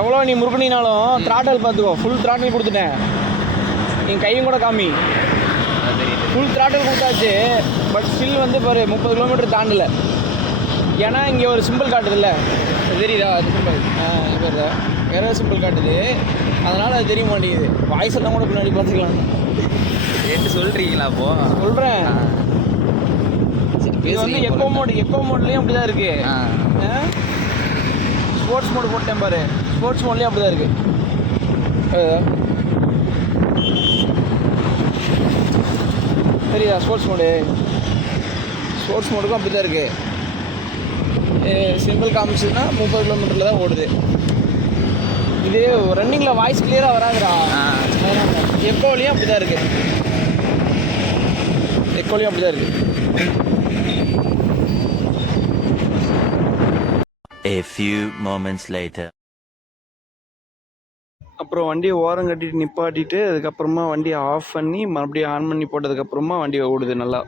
எவ்வளோ நீ முறுக்குனினாலும் த்ராட்டல் பார்த்துக்கோ, ஃபுல் த்ராட்டல் கொடுத்துட்டேன். என் கையும் கூட காமி, ஃபுல் த்ராட்டல் கொடுத்தாச்சு. பட் ஸ்டில் வந்து பாரு 30 கிலோமீட்டர் தாண்டலை. ஏன்னா இங்கே ஒரு சிம்பிள் காட்டுதில்ல, தெரியுதா? அது சிம்பிள் இங்கே வேறு சிம்பிள் காட்டுது, அதனால் அது தெரிய மாட்டேங்குது. வாய்ஸ் எல்லாம் கூட பின்னாடி பார்த்துக்கலாம். கேட்டு சொல்கிறீங்களா? அப்போது சொல்கிறேன். இது வந்து எக்கோ மோட்லேயும் அப்படி தான் இருக்குது. ஸ்போர்ட்ஸ் மோடு போட்டேன் பாரு, ஸ்போர்ட்ஸ் மோட்லேயும் அப்படி தான் இருக்குது. தெரியுதா? ஸ்போர்ட்ஸ் மோடுக்கும் அப்படி தான் இருக்குது. சிம்பிள் காமிச்சுன்னா 30 கிலோமீட்டரில் தான் ஓடுது. இது ரன்னிங்கில் வாய்ஸ் கிளியராக வராதுடா. எக்கோலையும் அப்படி தான் இருக்குது. A few moments later. அப்புறம் வண்டியை ஓரம் கட்டிட்டு நிப்பாட்டிட்டு அதுக்கப்புறமா வண்டியை ஆஃப் பண்ணி மறுபடியும் ஆன் பண்ணி போட்டதுக்கப்புறமா வண்டி ஓடுது நல்லா.